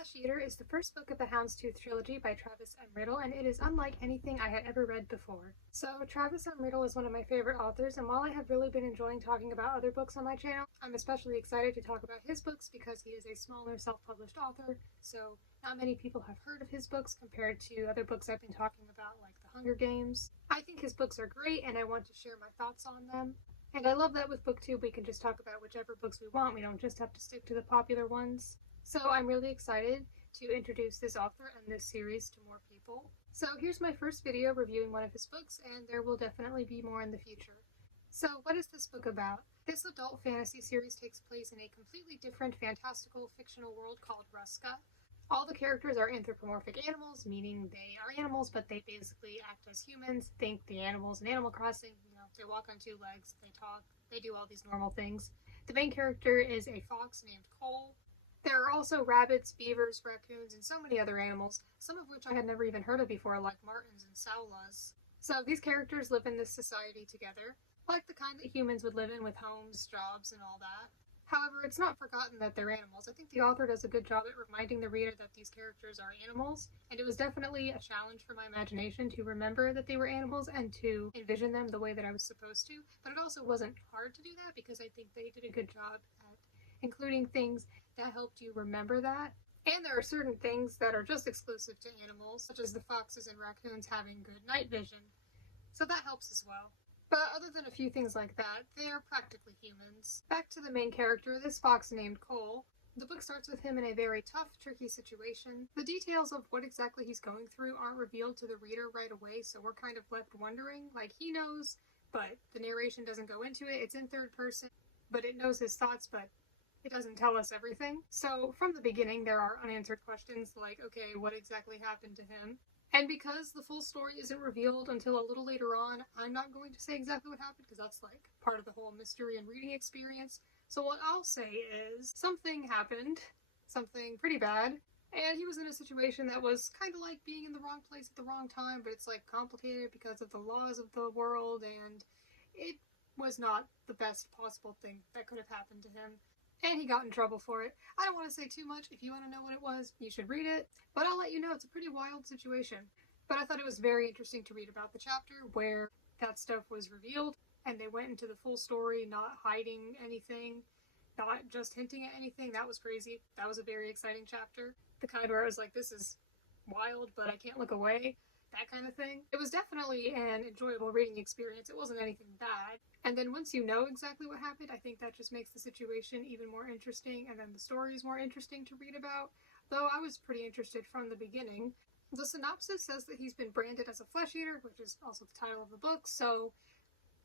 Flesh Eater is the first book of the Houndstooth trilogy by Travis M. Riddle, and it is unlike anything I had ever read before. So, Travis M. Riddle is one of my favorite authors, and while I have really been enjoying talking about other books on my channel, I'm especially excited to talk about his books because he is a smaller self-published author, so not many people have heard of his books compared to other books I've been talking about, like The Hunger Games. I think his books are great, and I want to share my thoughts on them. And I love that with BookTube we can just talk about whichever books we want, we don't just have to stick to the popular ones. So I'm really excited to introduce this author and this series to more people. So here's my first video reviewing one of his books, and there will definitely be more in the future. So what is this book about? This adult fantasy series takes place in a completely different fantastical fictional world called Ruska. All the characters are anthropomorphic animals, meaning they are animals, but they basically act as humans. Think the animals in Animal Crossing, they walk on two legs, they talk, they do all these normal things. The main character is a fox named Cole. There are also rabbits, beavers, raccoons, and so many other animals, some of which I had never even heard of before, like martins and saulas. So these characters live in this society together, like the kind that humans would live in with homes, jobs, and all that. However, it's not forgotten that they're animals. I think the author does a good job at reminding the reader that these characters are animals, and it was definitely a challenge for my imagination to remember that they were animals and to envision them the way that I was supposed to, but it also wasn't hard to do that because I think they did a good job at including things that helped you remember that. And there are certain things that are just exclusive to animals, such as the foxes and raccoons having good night vision. So that helps as well. But other than a few things like that, they're practically humans. Back to the main character, this fox named Cole. The book starts with him in a very tough, tricky situation. The details of what exactly he's going through aren't revealed to the reader right away, so we're kind of left wondering, like he knows, but the narration doesn't go into it. It's in third person, but it knows his thoughts, but it doesn't tell us everything. So from the beginning, there are unanswered questions like, okay, what exactly happened to him? And because the full story isn't revealed until a little later on, I'm not going to say exactly what happened because that's like part of the whole mystery and reading experience. So what I'll say is something happened, something pretty bad, and he was in a situation that was kind of like being in the wrong place at the wrong time, but it's like complicated because of the laws of the world, and it was not the best possible thing that could have happened to him. And he got in trouble for it. I don't want to say too much. If you want to know what it was, you should read it. But I'll let you know, it's a pretty wild situation. But I thought it was very interesting to read about the chapter where that stuff was revealed, and they went into the full story, not hiding anything, not just hinting at anything. That was crazy. That was a very exciting chapter. The kind where I was like, this is wild, but I can't look away. That kind of thing. It was definitely an enjoyable reading experience. It wasn't anything bad. And then once you know exactly what happened, I think that just makes the situation even more interesting, and then the story is more interesting to read about. Though I was pretty interested from the beginning. The synopsis says that he's been branded as a flesh eater, which is also the title of the book, so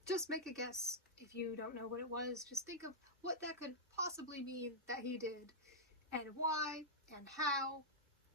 just make a guess if you don't know what it was. Just think of what that could possibly mean that he did, and why, and how.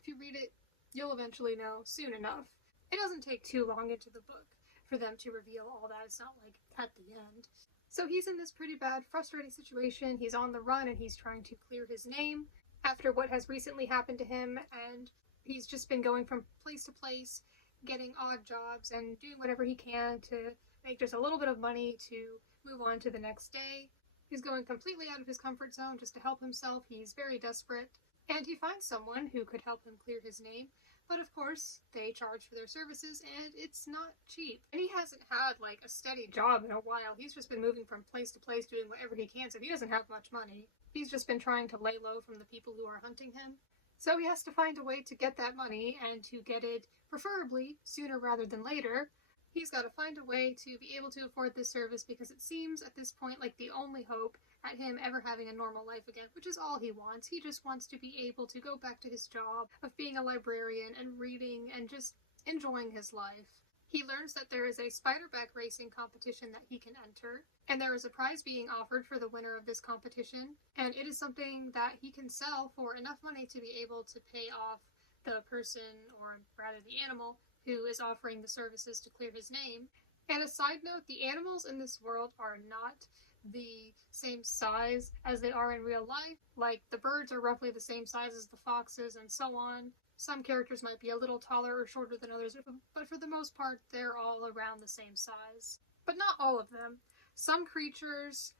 If you read it, you'll eventually know soon enough. It doesn't take too long into the book for them to reveal all that. It's not like at the end. So he's in this pretty bad, frustrating situation. He's on the run and he's trying to clear his name after what has recently happened to him, and he's just been going from place to place, getting odd jobs and doing whatever he can to make just a little bit of money to move on to the next day. He's going completely out of his comfort zone just to help himself. He's very desperate, and he finds someone who could help him clear his name. But of course, they charge for their services, and it's not cheap. And he hasn't had, like, a steady job in a while. He's just been moving from place to place doing whatever he can, so he doesn't have much money. He's just been trying to lay low from the people who are hunting him. So he has to find a way to get that money, and to get it, preferably, sooner rather than later. He's got to find a way to be able to afford this service because it seems at this point like the only hope at him ever having a normal life again, which is all he wants. He just wants to be able to go back to his job of being a librarian and reading and just enjoying his life. He learns that there is a spiderback racing competition that he can enter, and there is a prize being offered for the winner of this competition, and it is something that he can sell for enough money to be able to pay off the person, or rather the animal, who is offering the services to clear his name. And a side note, the animals in this world are not the same size as they are in real life. Like, the birds are roughly the same size as the foxes and so on. Some characters might be a little taller or shorter than others, but for the most part, they're all around the same size. But not all of them. Some creatures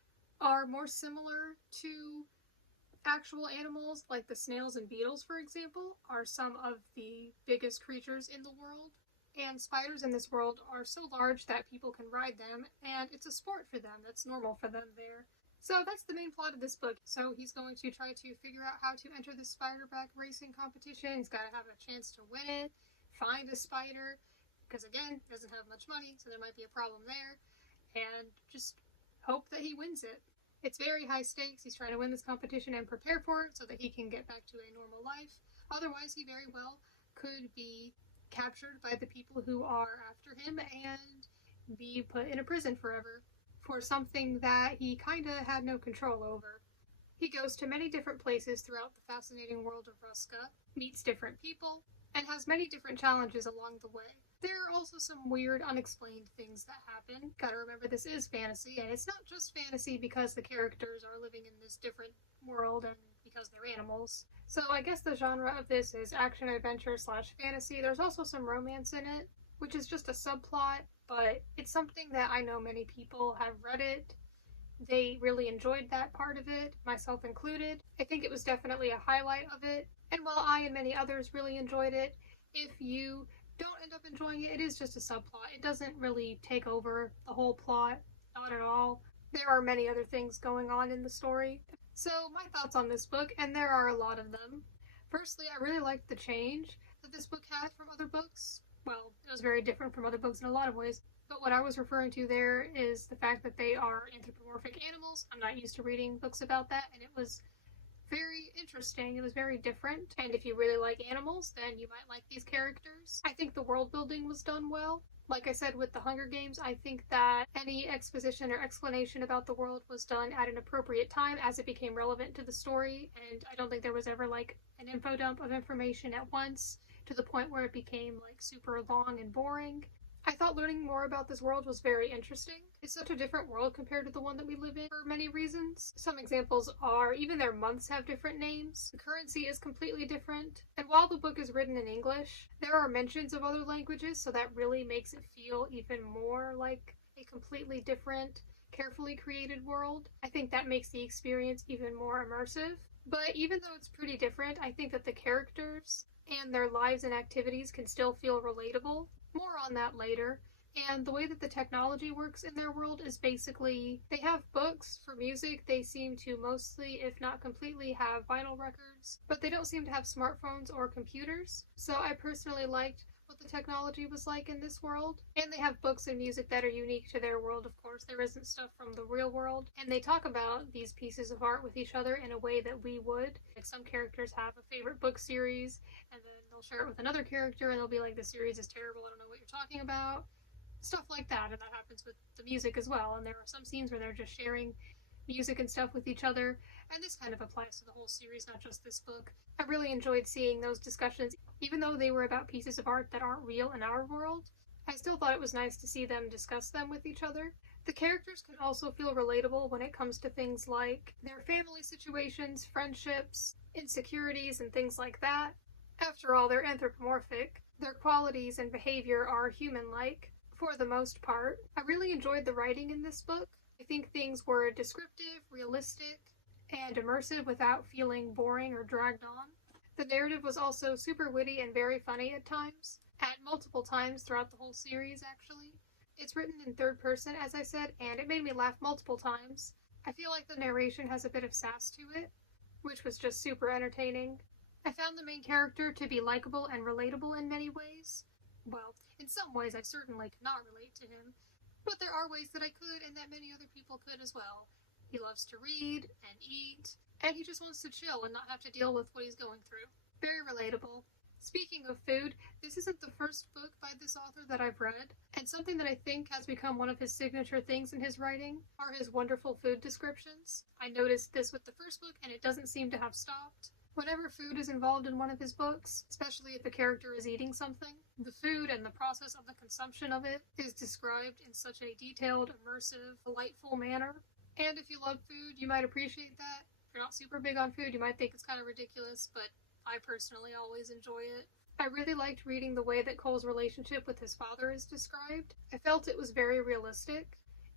are more similar to Actual animals, like the snails and beetles, for example, are some of the biggest creatures in the world. And spiders in this world are so large that people can ride them, and it's a sport for them. That's normal for them there. So that's the main plot of this book. So he's going to try to figure out how to enter this spiderback racing competition. He's got to have a chance to win it, find a spider, because again, doesn't have much money, so there might be a problem there, and just hope that he wins it. It's very high stakes. He's trying to win this competition and prepare for it so that he can get back to a normal life. Otherwise, he very well could be captured by the people who are after him and be put in a prison forever for something that he kinda had no control over. He goes to many different places throughout the fascinating world of Ruska, meets different people, and has many different challenges along the way. There are also some weird, unexplained things that happen. Gotta remember this is fantasy, and it's not just fantasy because the characters are living in this different world and because they're animals. So I guess the genre of this is action-adventure / fantasy. There's also some romance in it, which is just a subplot, but it's something that I know many people have read it. They really enjoyed that part of it, myself included. I think it was definitely a highlight of it, and while I and many others really enjoyed it, if you don't end up enjoying it, it is just a subplot. It doesn't really take over the whole plot, not at all. There are many other things going on in the story. So my thoughts on this book, and there are a lot of them. Firstly, I really liked the change that this book had from other books. Well, it was very different from other books in a lot of ways, but what I was referring to there is the fact that they are anthropomorphic animals. I'm not used to reading books about that, and it was very interesting. It was very different, and if you really like animals, then you might like these characters. I think the world building was done well. Like I said with the Hunger Games, I think that any exposition or explanation about the world was done at an appropriate time as it became relevant to the story, and I don't think there was ever like an info dump of information at once to the point where it became like super long and boring. I thought learning more about this world was very interesting. It's such a different world compared to the one that we live in for many reasons. Some examples are even their months have different names, the currency is completely different, and while the book is written in English, there are mentions of other languages, so that really makes it feel even more like a completely different, carefully created world. I think that makes the experience even more immersive. But even though it's pretty different, I think that the characters and their lives and activities can still feel relatable. More on that later. And the way that the technology works in their world is basically, they have books for music. They seem to mostly, if not completely, have vinyl records, but they don't seem to have smartphones or computers. So I personally liked what the technology was like in this world. And they have books and music that are unique to their world, of course. There isn't stuff from the real world. And they talk about these pieces of art with each other in a way that we would. Like some characters have a favorite book series, and then they'll share it with another character, and they'll be like, this series is terrible, I don't know what you're talking about. Stuff like that, and that happens with the music as well. And there are some scenes where they're just sharing music and stuff with each other, and this kind of applies to the whole series, not just this book. I really enjoyed seeing those discussions, even though they were about pieces of art that aren't real in our world. I still thought it was nice to see them discuss them with each other. The characters can also feel relatable when it comes to things like their family situations, friendships, insecurities, and things like that. After all, they're anthropomorphic. Their qualities and behavior are human-like, for the most part. I really enjoyed the writing in this book. I think things were descriptive, realistic, and immersive without feeling boring or dragged on. The narrative was also super witty and very funny at times, at multiple times throughout the whole series, actually. It's written in third person, as I said, and it made me laugh multiple times. I feel like the narration has a bit of sass to it, which was just super entertaining. I found the main character to be likable and relatable in many ways. Well, in some ways I certainly could not relate to him, but there are ways that I could and that many other people could as well. He loves to read and eat, and he just wants to chill and not have to deal with what he's going through. Very relatable. Speaking of food, this isn't the first book by this author that I've read, and something that I think has become one of his signature things in his writing are his wonderful food descriptions. I noticed this with the first book, and it doesn't seem to have stopped. Whenever food is involved in one of his books, especially if a character is eating something, the food and the process of the consumption of it is described in such a detailed, immersive, delightful manner. And if you love food, you might appreciate that. If you're not super big on food, you might think it's kind of ridiculous, but I personally always enjoy it. I really liked reading the way that Cole's relationship with his father is described. I felt it was very realistic.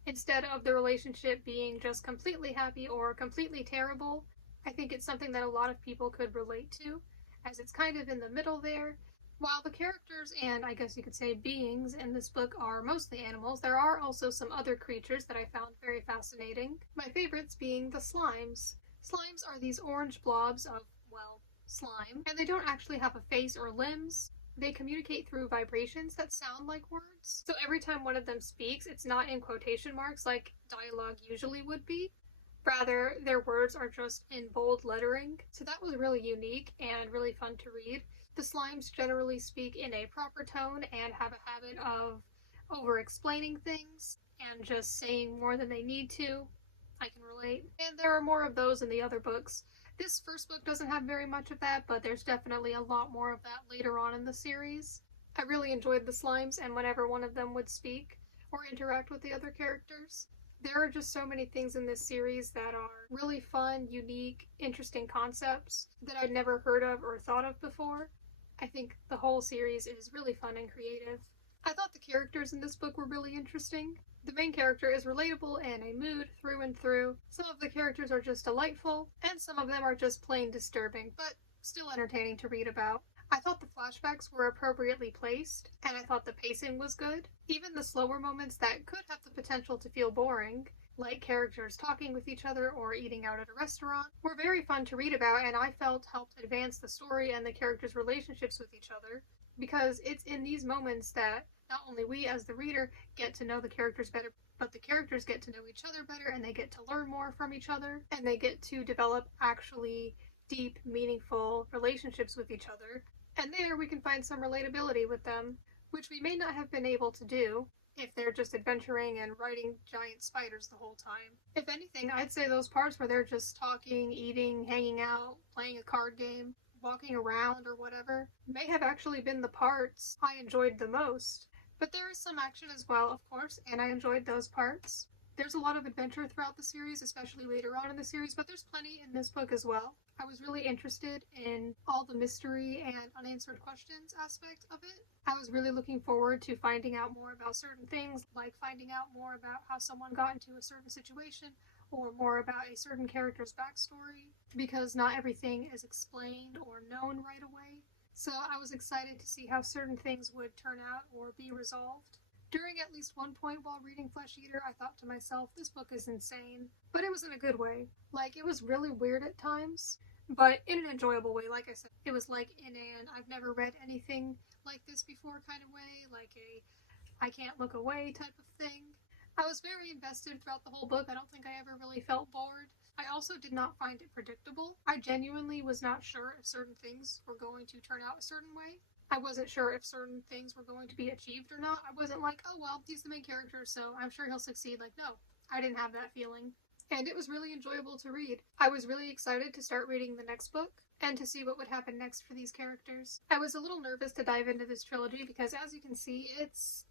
Instead of the relationship being just completely happy or completely terrible, I think it's something that a lot of people could relate to, as it's kind of in the middle there. While the characters and I guess you could say beings in this book are mostly animals, there are also some other creatures that I found very fascinating. My favorites being the slimes. Slimes are these orange blobs of, well, slime, and they don't actually have a face or limbs. They communicate through vibrations that sound like words. So every time one of them speaks, it's not in quotation marks like dialogue usually would be. Rather, their words are just in bold lettering. So that was really unique and really fun to read. The slimes generally speak in a proper tone and have a habit of over-explaining things and just saying more than they need to. I can relate. And there are more of those in the other books. This first book doesn't have very much of that, but there's definitely a lot more of that later on in the series. I really enjoyed the slimes and whenever one of them would speak or interact with the other characters. There are just so many things in this series that are really fun, unique, interesting concepts that I'd never heard of or thought of before. I think the whole series is really fun and creative. I thought the characters in this book were really interesting. The main character is relatable and a mood through and through. Some of the characters are just delightful, and some of them are just plain disturbing, but still entertaining to read about. I thought the flashbacks were appropriately placed, and I thought the pacing was good. Even the slower moments that could have the potential to feel boring, like characters talking with each other or eating out at a restaurant, were very fun to read about and I felt helped advance the story and the characters' relationships with each other, because it's in these moments that not only we as the reader get to know the characters better, but the characters get to know each other better and they get to learn more from each other and they get to develop actually deep, meaningful relationships with each other. And there we can find some relatability with them, which we may not have been able to do if they're just adventuring and riding giant spiders the whole time. If anything, I'd say those parts where they're just talking, eating, hanging out, playing a card game, walking around or whatever, may have actually been the parts I enjoyed the most. But there is some action as well, of course, and I enjoyed those parts. There's a lot of adventure throughout the series, especially later on in the series, but there's plenty in this book as well. I was really interested in all the mystery and unanswered questions aspect of it. I was really looking forward to finding out more about certain things, like finding out more about how someone got into a certain situation, or more about a certain character's backstory, because not everything is explained or known right away. So I was excited to see how certain things would turn out or be resolved. During at least one point while reading Flesh Eater, I thought to myself, this book is insane. But it was in a good way. Like, it was really weird at times, but in an enjoyable way. Like I said, it was like in an I've never read anything like this before kind of way, like a I can't look away type of thing. I was very invested throughout the whole book. I don't think I ever really felt bored. I also did not find it predictable. I genuinely was not sure if certain things were going to turn out a certain way. I wasn't sure if certain things were going to be achieved or not. I wasn't like, oh well, he's the main character, so I'm sure he'll succeed. Like, no, I didn't have that feeling. And it was really enjoyable to read. I was really excited to start reading the next book and to see what would happen next for these characters. I was a little nervous to dive into this trilogy because, as you can see, it's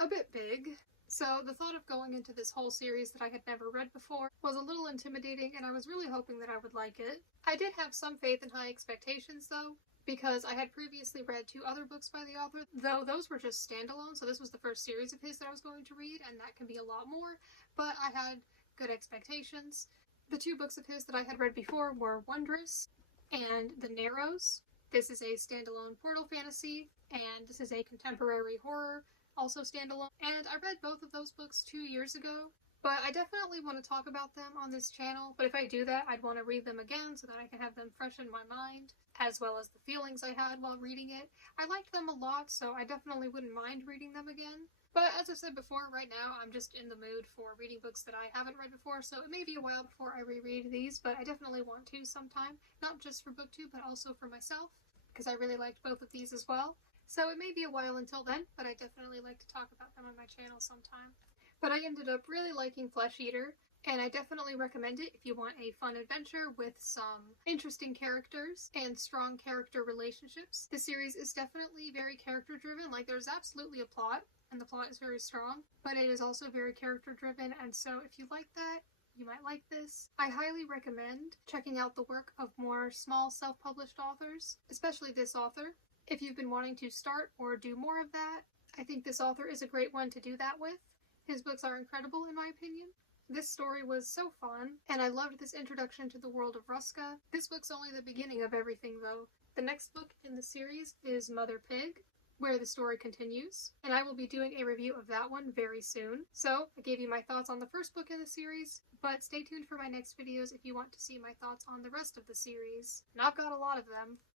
a bit big. So the thought of going into this whole series that I had never read before was a little intimidating, and I was really hoping that I would like it. I did have some faith and high expectations, though, because I had previously read 2 other books by the author, though those were just standalone, so this was the first series of his that I was going to read, and that can be a lot more, but I had good expectations. The 2 books of his that I had read before were Wondrous and The Narrows. This is a standalone portal fantasy, and this is a contemporary horror, also standalone, and I read both of those books 2 years ago. But I definitely want to talk about them on this channel, but if I do that, I'd want to read them again so that I can have them fresh in my mind, as well as the feelings I had while reading it. I liked them a lot, so I definitely wouldn't mind reading them again. But as I said before, right now I'm just in the mood for reading books that I haven't read before, so it may be a while before I reread these, but I definitely want to sometime. Not just for BookTube, but also for myself, because I really liked both of these as well. So it may be a while until then, but I definitely like to talk about them on my channel sometime. But I ended up really liking Flesh Eater, and I definitely recommend it if you want a fun adventure with some interesting characters and strong character relationships. The series is definitely very character driven. Like, there's absolutely a plot, and the plot is very strong, but it is also very character driven, and so if you like that, you might like this. I highly recommend checking out the work of more small self-published authors, especially this author. If you've been wanting to start or do more of that, I think this author is a great one to do that with. His books are incredible in my opinion. This story was so fun, and I loved this introduction to the world of Ruska. This book's only the beginning of everything, though. The next book in the series is Mother Pig, where the story continues, and I will be doing a review of that one very soon. So, I gave you my thoughts on the first book in the series, but stay tuned for my next videos if you want to see my thoughts on the rest of the series. And I've got a lot of them.